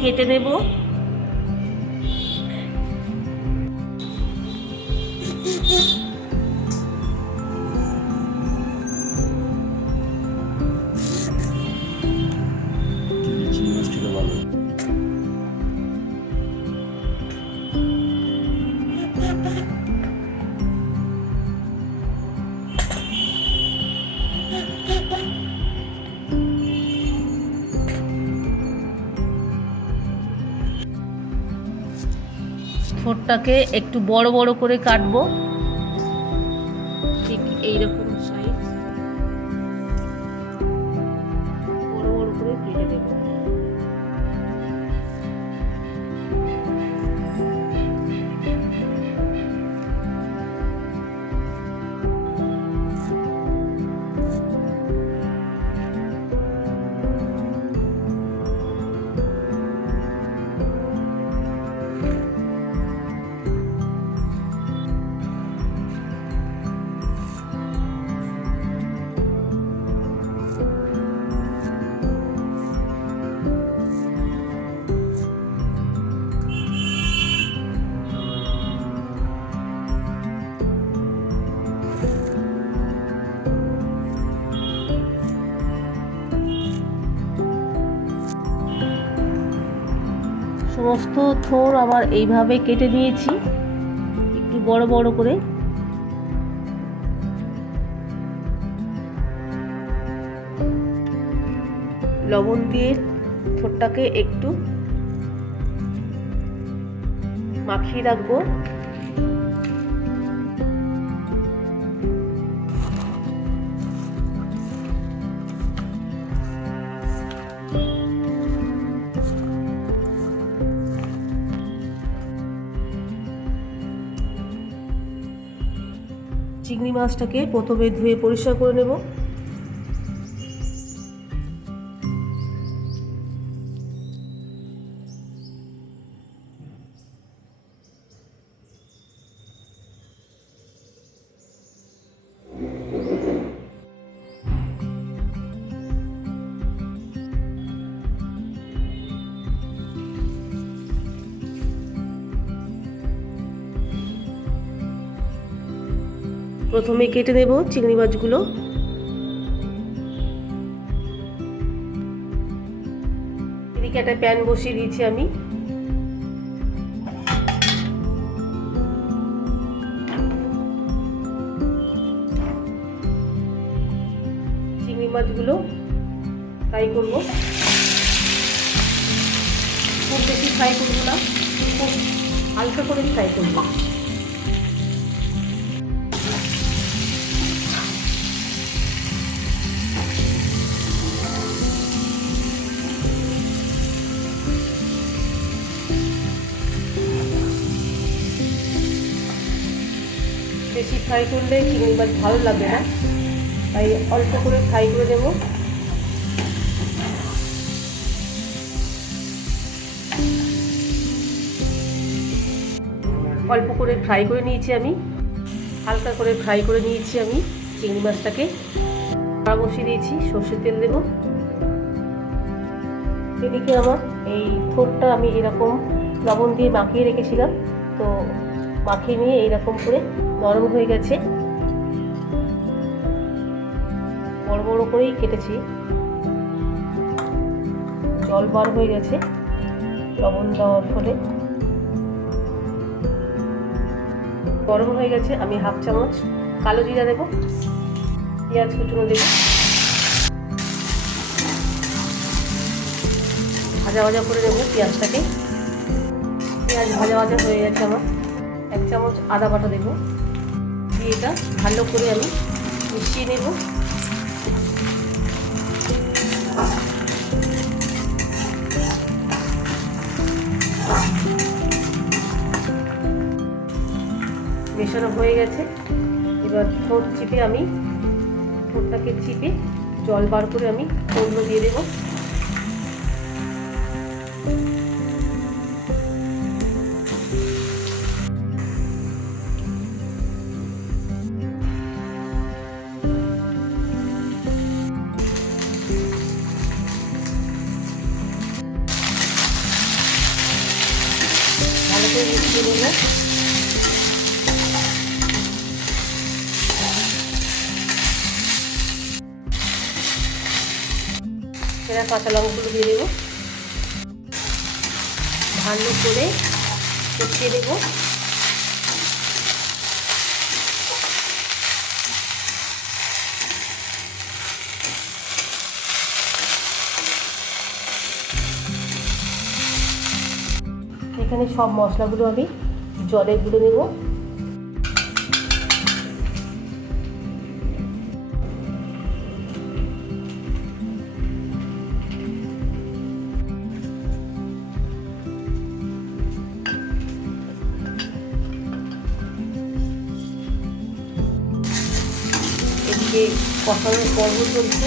কেটে Thank চিংড়ি ঠোঁটটাকে একটু বড় বড় করে কাটবো। সমস্ত থোর আবার এইভাবে কেটে নিয়েছি। একটু বড় বড় করে। লবণ দিয়ে থোরটাকে একটু মাখিয়ে রাখব। চিংড়ি মাছটাকে প্রথমে ধুয়ে পরিষ্কার করে নেব। প্রথমে কেটে নেব চিংড়ি মাছগুলো। এদিকে একটা প্যান বসিয়ে দিয়েছি আমি। চিংড়ি মাছগুলো ফ্রাই করব। খুব বেশি ফ্রাই করব না, খুব হালকা করে ফ্রাই করব। বেশি ফ্রাই করলে চিংড়ি মাছ ভালো লাগবে না। তাই অল্প করে ফ্রাই করে দেব অল্প করে ফ্রাই করে নিয়েছি আমি। হালকা করে ফ্রাই করে নিয়েছি আমি চিংড়ি মাছটাকে। বসিয়ে দিয়েছি, সর্ষের তেল দেব। এদিকে আমার এই থোরটা আমি এরকম লবণ দিয়ে মাখিয়ে রেখেছিলাম। তো মাখিয়ে নিয়ে এইরকম করে নরম হয়ে গেছে। বড় বড় করেই কেটেছি। জল বার হয়ে গেছে লবণ দেওয়ার ফলে। গরম হয়ে গেছে, আমি হাফ চামচ কালো জিরা দেবো। পেঁয়াজ কুচুনো দেবো। ভাজা ভাজা করে দেবো পেঁয়াজটাকে। পেঁয়াজ ভাজা ভাজা হয়ে গেছে আমার। এক চামচ আদা বাটা দেবো। এটা ভালো করে আমি মিশিয়ে নেব। মেশানো হয়ে গেছে। এবার ঠোঁট চিপে আমি, ঠোঁটটাকে চিপে জল বার করে আমি ঠোঁটগুলো দিয়ে দেবো। নেব এরা কাঁচা লঙ্কাগুলো দিয়ে দেবো। ভালো করে কষিয়ে দেবো। এখানে সব মশলাগুলো আমি জলে গুলে নেব। কষানোর পর্ব চলছে।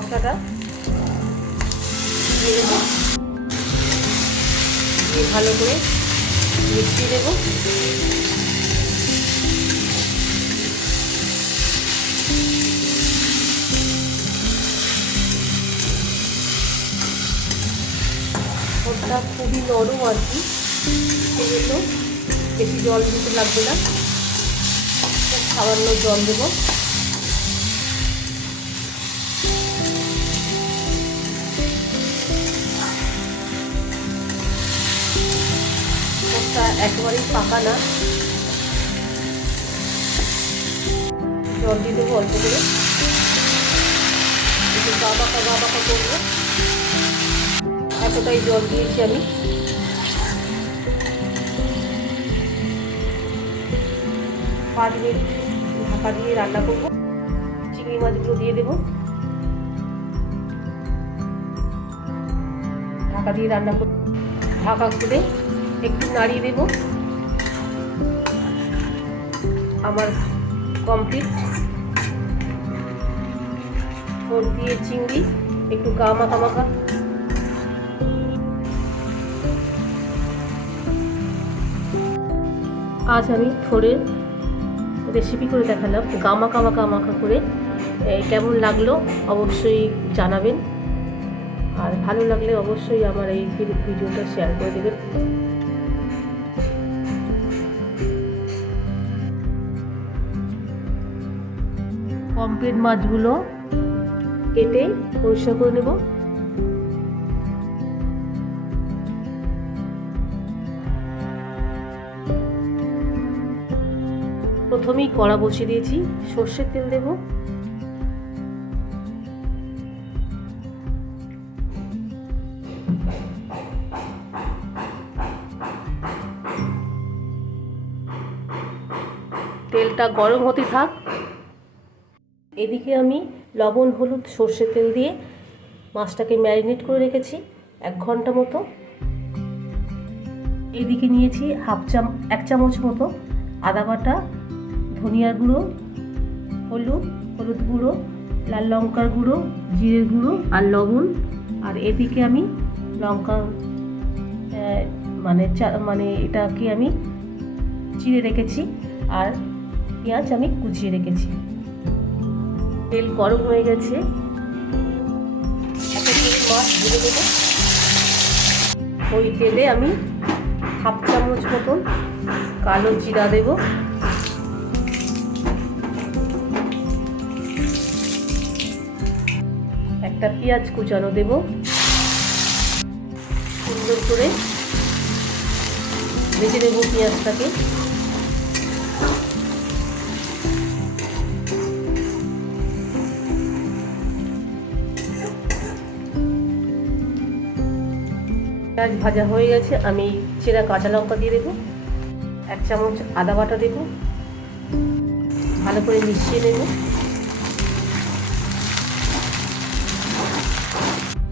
মশলাটা দিয়ে দেবো। দিয়ে ভালো করে মিশিয়ে দেবো। ওটা খুবই নরম আর কি সেজন্য বেশি জল দিতে লাগবে না। সামান্য জল দেবো। একেবারেই পাকা না। জল দিয়ে দেবো অল্প করে। একটু গা বাঁকা গা বাঁকা করব। এতটাই জল দিয়েছি আমি। পাঁচ মিনিট ঢাকা দিয়ে রান্না করব। চিংড়ি মাছগুলো দিয়ে দেবো। ঢাকা দিয়ে রান্না করব। ঢাকা খুলে একটু নাড়িয়ে দেবো। আমার কমপ্লিট ওর দিয়ে চিংড়ি, একটু গা মাখা মাখা আজ আমি থোড়ের রেসিপি করে দেখালাম গামাকা মাখা মাখা করে। কেমন লাগল অবশ্যই জানাবেন। আর ভালো লাগলে অবশ্যই আমার এই ভিডিওটা শেয়ার করে দেবেন। পম্পেট মাছগুলো কেটে পরিষ্কার করে নেব। প্রথমেই কড়া বসিয়ে দিয়েছি, সর্ষের তেল দেব। তেলটা গরম হতে থাক। এদিকে আমি লবণ, হলুদ সর্ষের তেল দিয়ে মাছটাকে ম্যারিনেট করে রেখেছি এক ঘণ্টা মতো। এদিকে নিয়েছি হাফ চাম, এক চামচ মতো আদা বাটা, ধনিয়ার গুঁড়ো, হলুদ হলুদ গুঁড়ো, লাল লঙ্কার গুঁড়ো, জিরের গুঁড়ো আর লবণ। আর এদিকে আমি লঙ্কা মানে মানে এটাকে আমি চিড়ে রেখেছি আর পেঁয়াজ আমি কুচিয়ে রেখেছি। তেল গরম হয়ে গেছে। একটা করে মাছ ভেজে দেবো ওই তেলে আমি হাফ চামচ মতন কালো জিরা দেব। একটা পেঁয়াজ কুচানো দেব। সুন্দর করে ভেজে দেবো পেঁয়াজটাকে। পেঁয়াজ ভাজা হয়ে গেছে, আমি চেরা কাঁচা লঙ্কা দিয়ে দেবো, এক চামচ আদা বাটা দেবো, ভালো করে মিশিয়ে নেব।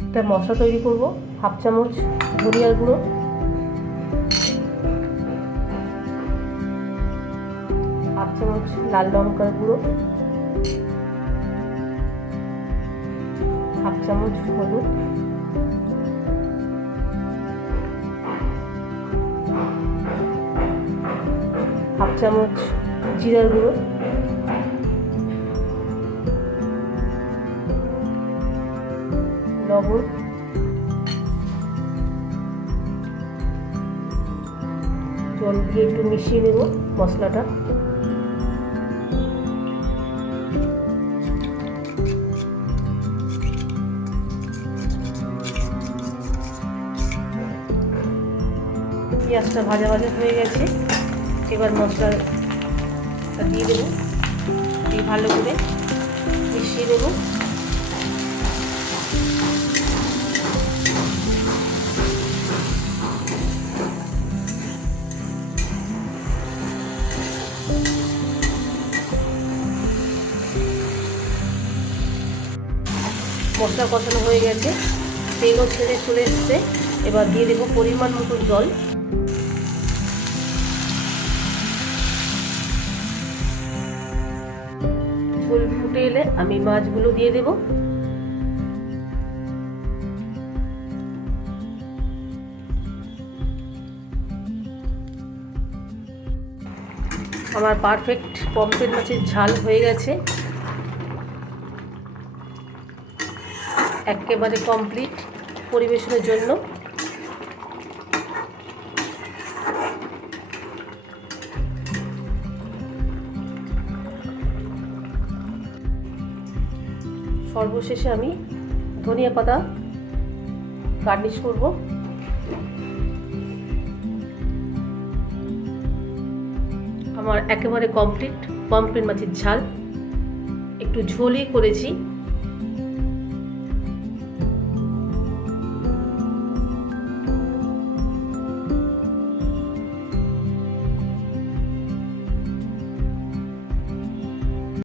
একটা মশলা তৈরি করব, হাফ চামচ ধনিয়ার গুঁড়ো। হাফ চামচ লাল লঙ্কার গুঁড়ো। হাফ চামচ হলুদ। চামচ জিরার গুঁড়ো। লবণ। জল দিয়ে একটু মিশিয়ে নেব মশলাটা। পেঁয়াজটা ভাজা ভাজা হয়ে গেছে। এবার মশলাটা দিয়ে দেবো। দিয়ে ভালো করে মিশিয়ে দেবো। মশলা কষানো হয়ে গেছে। তেলও ছেড়ে চলে এসছে। এবার দিয়ে দেবো পরিমাণ মতো জল। ফুটে এলে আমি মাছগুলো দিয়ে দেব। আমার পারফেক্ট পম্পেট মাছের ঝাল হয়ে গেছে। একেবারে কমপ্লিট পরিবেশনের জন্য। সর্বশেষে আমি ধনিয়া পাতা গার্নিশ করব। আমার একেবারে কমপ্লিট পম্পের মাছের ঝাল। একটু ঝোলই করেছি।